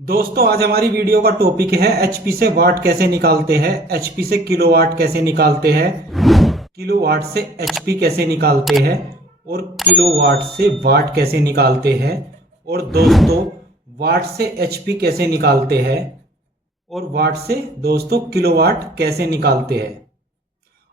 दोस्तों आज हमारी वीडियो का टॉपिक है एचपी से वाट कैसे निकालते हैं, एचपी से किलोवाट कैसे निकालते हैं, किलोवाट से एचपी कैसे निकालते हैं और किलोवाट से वाट कैसे निकालते हैं और दोस्तों वाट से एचपी कैसे निकालते हैं और वाट से दोस्तों किलोवाट कैसे निकालते हैं।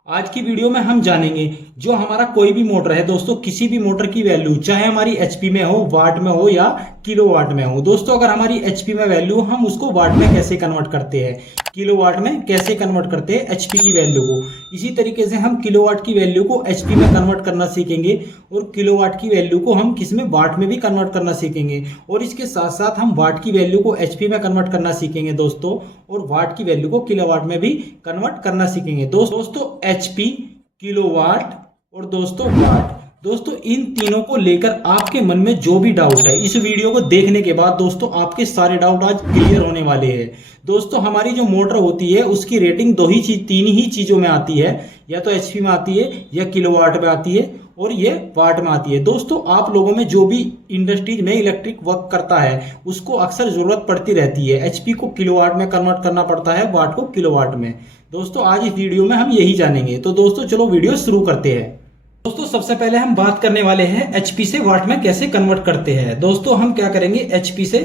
आज की वीडियो में हम जानेंगे जो हमारा कोई भी मोटर है दोस्तों, किसी भी मोटर की वैल्यू चाहे हमारी एचपी में हो, वाट में हो या किलोवाट में हो। दोस्तों अगर हमारी एचपी में वैल्यू हम उसको वाट में कैसे कन्वर्ट करते हैं, किलोवाट में कैसे कन्वर्ट करते हैं एचपी की वैल्यू को। इसी तरीके से हम किलोवाट की वैल्यू को एचपी में कन्वर्ट करना सीखेंगे और किलोवाट की वैल्यू को हम किस में, वाट में भी कन्वर्ट करना सीखेंगे। और इसके साथ साथ हम वाट की वैल्यू को एचपी में कन्वर्ट करना सीखेंगे दोस्तों, और वाट की वैल्यू को किलोवाट में भी कन्वर्ट करना सीखेंगे। दोस्तों एचपी, किलोवाट और दोस्तों वाट, दोस्तों इन तीनों को लेकर आपके मन में जो भी डाउट है इस वीडियो को देखने के बाद दोस्तों आपके सारे डाउट आज क्लियर होने वाले हैं। दोस्तों हमारी जो मोटर होती है उसकी रेटिंग तीन ही चीजों में आती है, या तो एचपी में आती है या किलोवाट में आती है और ये वाट में आती है। दोस्तों आप लोगों में जो भी इंडस्ट्रीज में इलेक्ट्रिक वर्क करता है उसको अक्सर जरूरत पड़ती रहती है, एचपी को किलोवाट में कन्वर्ट करना पड़ता है, वाट को किलोवाट में। दोस्तों आज इस वीडियो में हम यही जानेंगे, तो दोस्तों चलो वीडियो शुरू करते हैं। दोस्तों सबसे पहले हम बात करने वाले हैं एचपी से वाट में कैसे कन्वर्ट करते हैं। दोस्तों हम क्या करेंगे, एचपी से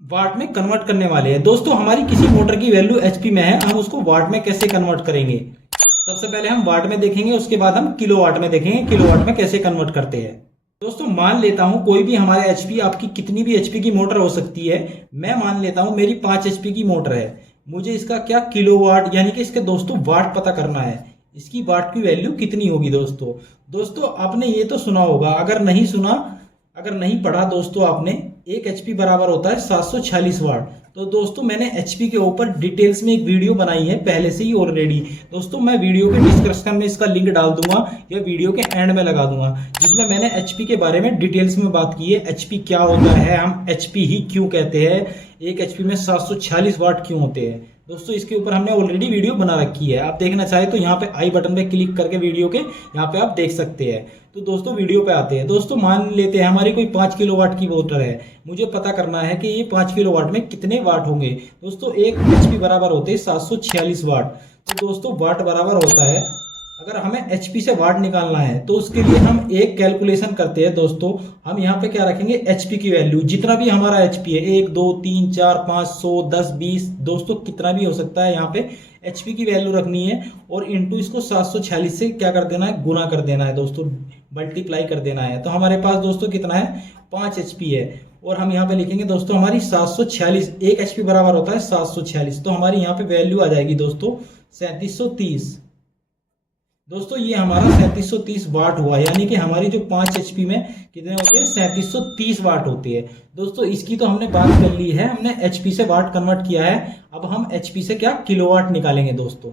वाट में कन्वर्ट करने वाले हैं। दोस्तों हमारी किसी मोटर की वैल्यू एचपी में है, हम उसको वाट में कैसे कन्वर्ट करेंगे। सबसे पहले हम वाट में देखेंगे, उसके बाद हम किलोवाट में देखेंगे किलोवाट में कैसे कन्वर्ट करते हैं। दोस्तों मान लेता हूं कोई भी हमारे एचपी, आपकी कितनी भी एचपी की मोटर हो सकती है, मैं मान लेता हूं मेरी 5 एचपी की मोटर है, मुझे इसका क्या किलोवाट यानी कि इसके दोस्तों वाट पता करना है, इसकी वाट की वैल्यू कितनी होगी। दोस्तों आपने ये तो सुना होगा, अगर नहीं सुना, अगर नहीं पढ़ा दोस्तों आपने, एक एचपी बराबर होता है 746 वाट। तो दोस्तों मैंने एचपी के ऊपर डिटेल्स में एक वीडियो बनाई है पहले से ही ऑलरेडी। दोस्तों मैं वीडियो के डिस्क्रिप्शन में इसका लिंक डाल दूंगा या वीडियो के एंड में लगा दूंगा, जिसमें मैंने एचपी के बारे में डिटेल्स में बात की है। एचपी क्या होता है, हम एचपी ही क्यों कहते हैं, एक एचपी में 746 वाट क्यों होते हैं। दोस्तों इसके ऊपर हमने ऑलरेडी वीडियो बना रखी है, आप देखना चाहे तो यहाँ पे आई बटन पे क्लिक करके वीडियो के यहाँ पे आप देख सकते हैं। तो दोस्तों वीडियो पे आते हैं। दोस्तों मान लेते हैं हमारी कोई 5 किलोवाट की मोटर है, मुझे पता करना है कि ये 5 किलोवाट में कितने वाट होंगे। दोस्तों एक एचपी बराबर होते हैं 746 वाट। तो दोस्तों वाट बराबर होता है, अगर हमें एचपी से वाट निकालना है तो उसके लिए हम एक कैलकुलेशन करते हैं। दोस्तों हम यहाँ पे क्या रखेंगे, एचपी की वैल्यू, जितना भी हमारा एचपी है 1 2 3 4 5 100 10 20, दोस्तों कितना भी हो सकता है, यहाँ पे एचपी की वैल्यू रखनी है और इंटू इसको 746 से क्या कर देना है, गुना कर देना है दोस्तों, मल्टीप्लाई कर देना है। तो हमारे पास दोस्तों कितना है, 5 एचपी है और हम यहाँ पे लिखेंगे दोस्तों हमारी 746, एक एचपी बराबर होता है 746, तो हमारी यहाँ पे वैल्यू आ जाएगी दोस्तों 3730। दोस्तों ये हमारा 3730 वाट हुआ, यानी कि हमारी जो 5 एचपी में कितने होते हैं, 3730 वाट होती है। दोस्तों इसकी तो हमने बात कर ली है, हमने एचपी से वाट कन्वर्ट किया है। अब हम एचपी से क्या किलोवाट निकालेंगे। दोस्तों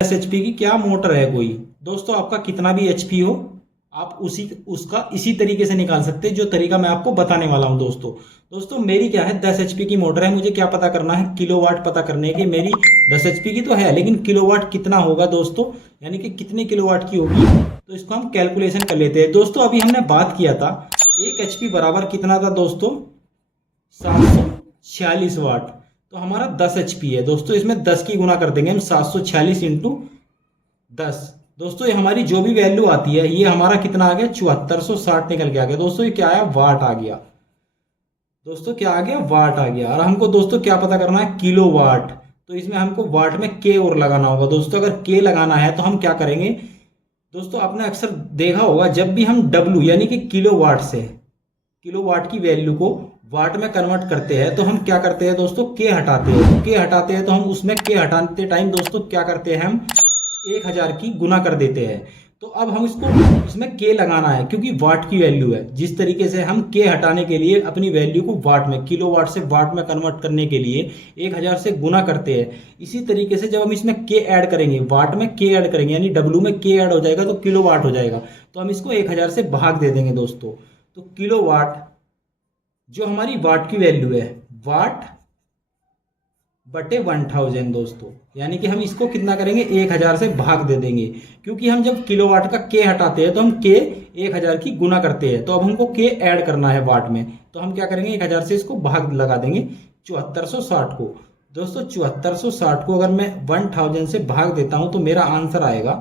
10 एचपी की क्या मोटर है कोई, दोस्तों आपका कितना भी एचपी हो आप उसका इसी तरीके से निकाल सकते हैं, जो तरीका मैं आपको बताने वाला हूं। दोस्तों मेरी क्या है, 10 एचपी की मोटर है, मुझे क्या पता करना है, किलोवाट पता करने के। मेरी 10 एचपी की तो है, लेकिन किलोवाट कितना होगा दोस्तों, यानी कि कितने किलोवाट की होगी, तो इसको हम कैलकुलेशन कर लेते हैं। दोस्तों अभी हमने बात किया था एक एचपी बराबर कितना था दोस्तों, 746 वाट। तो हमारा 10 एचपी है दोस्तों, इसमें 10 की गुना कर देंगे हम, 746 इंटू 10। दोस्तों ये हमारी जो भी वैल्यू आती है, ये हमारा कितना आ गया, 7460 निकल के आ गया। दोस्तों ये क्या आया, वाट आ गया। दोस्तों क्या आ गया, वाट आ गया। और हमको दोस्तों क्या पता करना है, किलोवाट, तो इसमें हमको वाट में के और लगाना होगा। दोस्तों अगर के लगाना है तो हम क्या करेंगे, दोस्तों आपने अक्सर देखा होगा जब भी हम डब्ल्यू यानी कि किलोवाट से किलोवाट की वैल्यू को वाट में कन्वर्ट करते हैं तो हम क्या करते हैं दोस्तों, के हटाते हैं। के हटाते हैं तो हम उसमें के हटाते टाइम दोस्तों क्या करते हैं, हम 1000 की गुना कर देते हैं। तो अब हम इसमें के लगाना है, क्योंकि वाट की वैल्यू है। जिस तरीके से हम के हटाने के लिए अपनी वैल्यू को वाट में, किलोवाट से वाट में कन्वर्ट करने के लिए 1000 से गुना करते हैं, इसी तरीके से जब हम इसमें के ऐड करेंगे, वाट में के ऐड करेंगे, यानी डब्ल्यू में के ऐड हो जाएगा तो किलोवाट हो जाएगा। तो हम इसको 1000 से भाग दे देंगे दोस्तों। तो किलोवाट जो हमारी वाट की वैल्यू है, वाट बटे 1000 दोस्तों, यानी कि हम इसको कितना करेंगे, 1000 से भाग दे देंगे, क्योंकि हम जब किलोवाट का के हटाते हैं तो हम के 1000 की गुना करते हैं। तो अब हमको के ऐड करना है वाट में, तो हम क्या करेंगे, 1000 से इसको भाग लगा देंगे, 7460 को। दोस्तों 7460 को अगर मैं 1000 से भाग देता हूं तो मेरा आंसर आएगा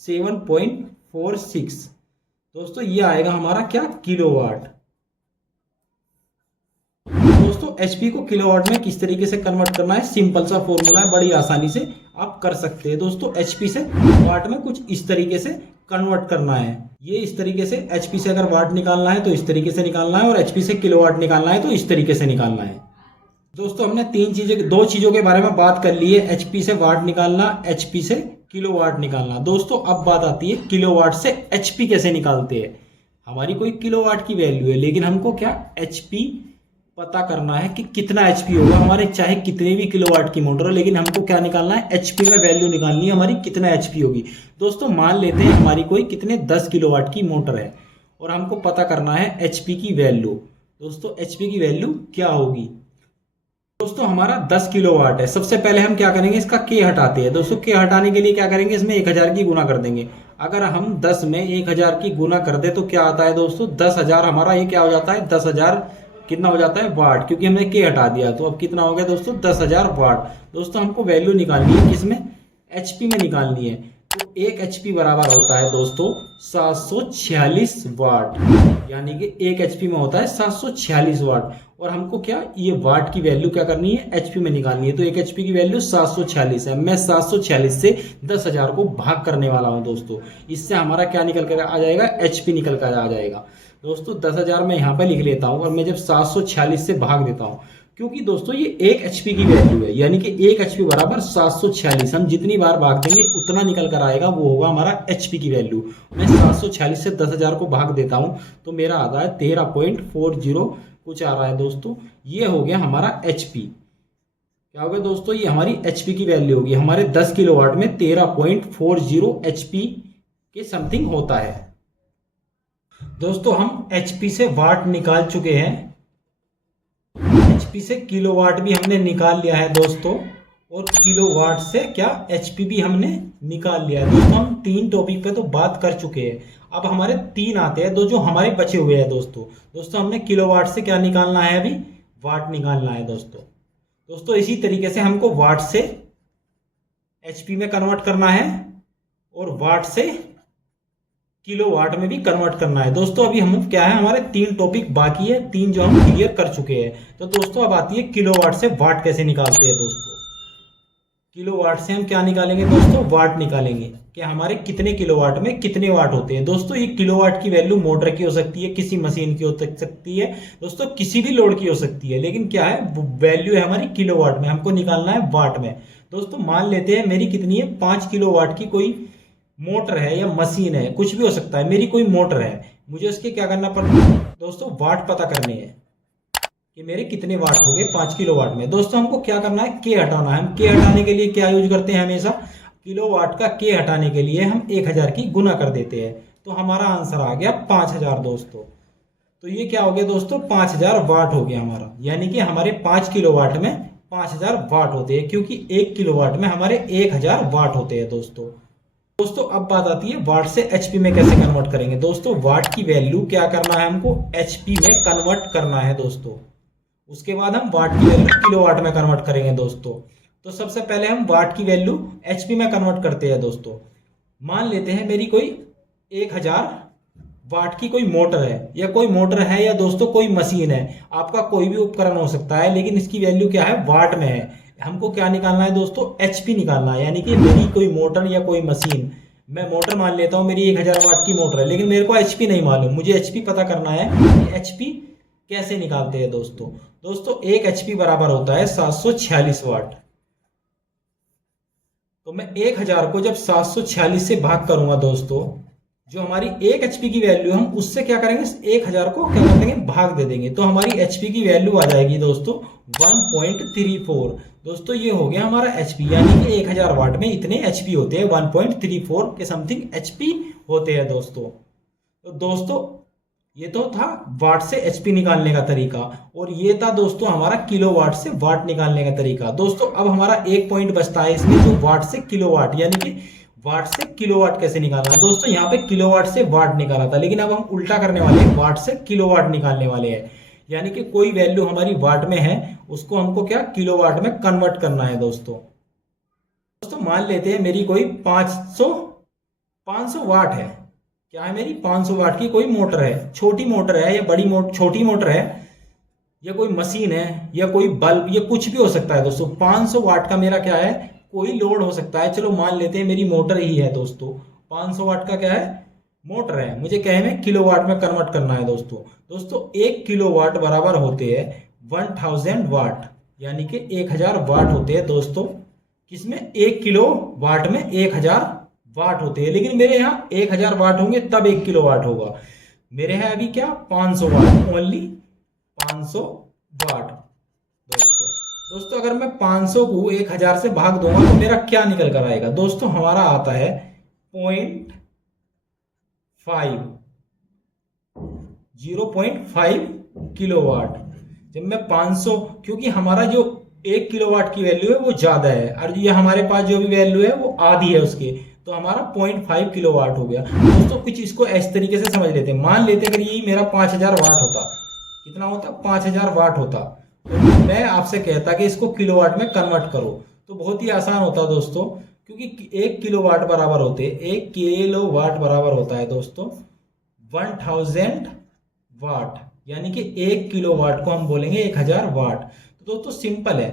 7.46। दोस्तों ये आएगा हमारा क्या, किलोवाट। दोस्तों एचपी को किलोवाट में किस तरीके से कन्वर्ट करना है, सिंपल सा फॉर्मूला है, बड़ी आसानी से आप कर सकते हैं। दोस्तों एचपी से वाट में कुछ इस तरीके से कन्वर्ट करना है। ये इस तरीके से एचपी से अगर वाट निकालना है तो इस तरीके से निकालना है, और एचपी से किलोवाट निकालना है तो इस तरीके से निकालना है। दोस्तों हमने दो चीजों के बारे में बात कर ली है, एचपी से वाट निकालना, एचपी से किलोवाट निकालना। दोस्तों अब बात आती है किलोवाट से एचपी कैसे निकालते हैं। हमारी कोई किलोवाट की वैल्यू है, लेकिन हमको क्या एचपी पता करना है कि कितना एचपी होगा हमारे, चाहे कितने भी किलोवाट की मोटर हो, लेकिन हमको क्या निकालना है, एचपी में वैल्यू निकालनी है हमारी, कितना एचपी होगी। दोस्तों मान लेते हैं हमारी कोई कितने 10 किलोवाट की मोटर है और हमको पता करना है एचपी की वैल्यू। दोस्तों एचपी की वैल्यू क्या होगी। दोस्तों हमारा 10 किलोवाट है। सबसे पहले हम क्या करेंगे, इसका के हटाते हैं। दोस्तों के हटाने के लिए क्या करेंगे, इसमें 1000 की गुना कर देंगे। अगर हम 10 में 1000 की गुना कर दे तो क्या आता है दोस्तों, 10,000 हमारा ये क्या हो जाता है, 10,000 कितना हो जाता है, वाट, क्योंकि हमने के हटा दिया। तो अब कितना हो गया दोस्तों, 10,000 वाट। दोस्तों हमको वैल्यू निकालनी है किसमें, एचपी में निकालनी है। तो 1 एचपी बराबर होता है दोस्तों 746 वाट, यानी कि 1 एचपी में होता है 746 वाट। और हमको क्या, ये वाट की वैल्यू क्या करनी है, एचपी में निकालनी है। तो 1 एचपी की वैल्यू 746 है। मैं 746 से 10,000 को भाग करने वाला हूं दोस्तों। इससे हमारा क्या निकल कर आ जाएगा, एचपी निकल कर आ जाएगा। दोस्तों 10,000 मैं यहाँ पे लिख लेता हूँ, और मैं जब 746 से भाग देता हूँ, क्योंकि दोस्तों ये 1 एचपी की वैल्यू है, यानी कि 1 एचपी बराबर 746। हम जितनी बार भाग देंगे उतना निकल कर आएगा, वो होगा हमारा एचपी की वैल्यू। मैं 746 से 10,000 को भाग देता हूँ तो मेरा आता है 13.40 कुछ आ रहा है दोस्तों। ये हो गया हमारा एचपी। क्या हो गया दोस्तों, ये हमारी एचपी की वैल्यू होगी। हमारे 10 किलोवाट में 13.40 एचपी के समथिंग होता है। दोस्तों हम एचपी से वाट निकाल चुके हैं, एचपी से किलोवाट भी हमने निकाल लिया है दोस्तों, और किलोवाट से क्या, एचपी भी हमने निकाल लिया है। दोस्तों हम 3 टॉपिक पे तो बात कर चुके हैं। अब हमारे 3 आते हैं जो हमारे बचे हुए हैं दोस्तों हमने किलोवाट से क्या निकालना है, अभी वाट निकालना है दोस्तों इसी तरीके से हमको वाट से एचपी में कन्वर्ट करना है, और वाट से किलोवाट में भी कन्वर्ट करना है। दोस्तों अभी हम क्या है, हमारे 3 टॉपिक बाकी है, 3 जो हम क्लियर कर चुके हैं। तो दोस्तों अब आती है किलोवाट से वाट कैसे निकालते हैं। दोस्तों किलोवाट से हम क्या निकालेंगे दोस्तों, वाट निकालेंगे कि हमारे कितने किलोवाट में कितने वाट होते हैं। दोस्तों ये किलोवाट की वैल्यू मोटर की हो सकती है, किसी मशीन की हो सकती है, दोस्तों किसी भी लोड की हो सकती है, लेकिन क्या है, वैल्यू है हमारी किलोवाट में, हमको निकालना है वाट में। दोस्तों मान लेते हैं मेरी कितनी है, 5 किलोवाट की कोई मोटर है या मशीन है, कुछ भी हो सकता है, मेरी कोई मोटर है, मुझे उसके क्या करना पड़ता है दोस्तों, वाट पता करने हैं कि मेरे कितने वाट हो गए 5 किलोवाट में। दोस्तों हमको क्या करना है, के हटाना है। हम के हटाने के लिए क्या यूज करते हैं, हमेशा किलोवाट का के हटाने के लिए हम 1000 की गुना कर देते हैं। तो हमारा आंसर आ गया 5000 दोस्तों। तो ये क्या हो गया दोस्तों, 5000 वाट हो गया हमारा, यानी कि हमारे 5 किलोवाट में 5000 वाट होते हैं, क्योंकि 1 किलोवाट में हमारे 1000 वाट होते हैं दोस्तों अब बात आती है वाट से एचपी में कैसे कन्वर्ट करेंगे। दोस्तों वाट की वैल्यू क्या करना है, हमको एचपी में कन्वर्ट करना है दोस्तों। उसके बाद हम वाट की वैल्यू किलोवाट में कन्वर्ट करेंगे दोस्तों। तो सबसे पहले हम वाट की वैल्यू एचपी में कन्वर्ट करते हैं दोस्तों। मान लेते हैं मेरी कोई 1000 वाट की कोई मोटर है, या कोई मोटर है, या दोस्तों कोई मशीन है, आपका कोई भी उपकरण हो सकता है, लेकिन इसकी वैल्यू क्या है, वाट में है। हमको क्या निकालना है दोस्तों, एचपी निकालना है, यानी कि मेरी कोई मोटर या कोई मशीन, मैं मोटर मान लेता हूं मेरी 1000 वाट की मोटर है, लेकिन मेरे को एचपी नहीं मालूम, मुझे एचपी पता करना है कि एचपी कैसे निकालते हैं दोस्तों 1 एचपी बराबर होता है 746 वाट। तो मैं 1000 को जब 746 से भाग करूंगा दोस्तों, जो हमारी 1 एचपी की वैल्यू, हम उससे क्या करेंगे, 1000 को क्या कर देंगे, भाग दे देंगे। तो हमारी एचपी की वैल्यू आ जाएगी दोस्तों 1.34। दोस्तों ये हो गया हमारा एचपी, यानी कि 1000 वाट में इतने एचपी होते हैं, 1.34 के समथिंग एचपी होते हैं दोस्तों। तो दोस्तों ये तो था वाट से एचपी निकालने का तरीका, और ये था दोस्तों हमारा किलोवाट से वाट निकालने का तरीका। दोस्तों अब हमारा एक पॉइंट बचता है इसमें, जो वाट से किलोवाट, यानी कि वाट से किलोवाट कैसे निकालना। दोस्तों यहाँ पे किलोवाट से वाट निकाला था, लेकिन अब हम उल्टा करने वाले हैं, वाट से किलोवाट निकालने वाले हैं। यानी कि कोई वैल्यू हमारी वाट में है उसको हमको क्या किलोवाट में कन्वर्ट करना है दोस्तों। दोस्तों मान लेते हैं मेरी कोई 500 वाट है। क्या है मेरी 500 वाट की कोई मोटर है, छोटी मोटर है या बड़ी छोटी मोटर है या कोई मशीन है या कोई बल्ब, ये कुछ भी हो सकता है दोस्तों। 500 वाट का मेरा क्या है, कोई लोड हो सकता है। चलो मान लेते हैं मेरी मोटर ही है दोस्तों, 500 वाट का क्या है मोटर है, मुझे क्या है किलोवाट में कन्वर्ट करना है दोस्तों। दोस्तों 1 किलोवाट बराबर होते हैं 1000 वाट, यानी कि 1000 वाट होते हैं दोस्तों। किसमें 1 किलो वाट में 1000 वाट होते हैं, लेकिन मेरे यहाँ 1000 वाट होंगे तब 1 किलो वाट होगा। मेरे यहाँ अभी क्या 500 वाट, ओनली 500 वाट दोस्तों अगर मैं 500 को 1000 से भाग दूंगा तो मेरा क्या निकल कर आएगा दोस्तों, हमारा आता है 0.5 किलोवाट। जब मैं 500, क्योंकि हमारा जो 1 किलोवाट की वैल्यू है वो ज्यादा है और ये हमारे पास जो भी वैल्यू है वो आधी है उसके, तो हमारा 0.5 किलोवाट हो गया दोस्तों। कुछ इसको इस तरीके से समझ लेते हैं, मान लेते अगर यही मेरा 5000 वाट होता, कितना होता 5000 वाट होता, तो मैं आपसे कहता कि इसको किलोवाट में कन्वर्ट करो तो बहुत ही आसान होता दोस्तों, क्योंकि 1 किलोवाट बराबर होते 1 किलोवाट बराबर होता है दोस्तों 1000 वाट, यानी कि 1 किलोवाट को हम बोलेंगे 1000 वाट। तो दोस्तों सिंपल है,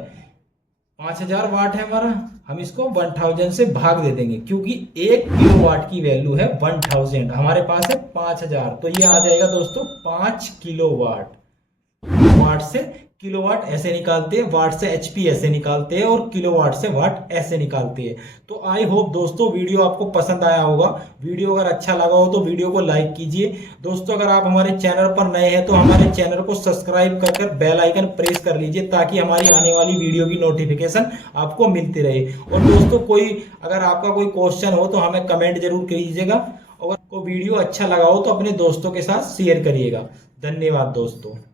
5000 वाट है हमारा, हम इसको 1000 से भाग दे देंगे क्योंकि 1 किलोवाट की वैल्यू है 1000, हमारे पास है 5000, तो ये आ जाएगा दोस्तों 5 किलोवाट। वाट से किलोवाट ऐसे निकालते हैं, वाट से एचपी ऐसे निकालते हैं और किलोवाट से वाट ऐसे निकालते हैं। तो आई होप दोस्तों वीडियो आपको पसंद आया होगा। वीडियो अगर अच्छा लगा हो तो वीडियो को लाइक कीजिए दोस्तों। अगर आप हमारे चैनल पर नए हैं तो हमारे चैनल को सब्सक्राइब कर बेल आइकन प्रेस कर लीजिए ताकि हमारी आने वाली वीडियो की नोटिफिकेशन आपको मिलती रहे। और दोस्तों अगर आपका कोई क्वेश्चन हो तो हमें कमेंट जरूर कीजिएगा, और वीडियो अच्छा लगा हो तो अपने दोस्तों के साथ शेयर करिएगा। धन्यवाद दोस्तों।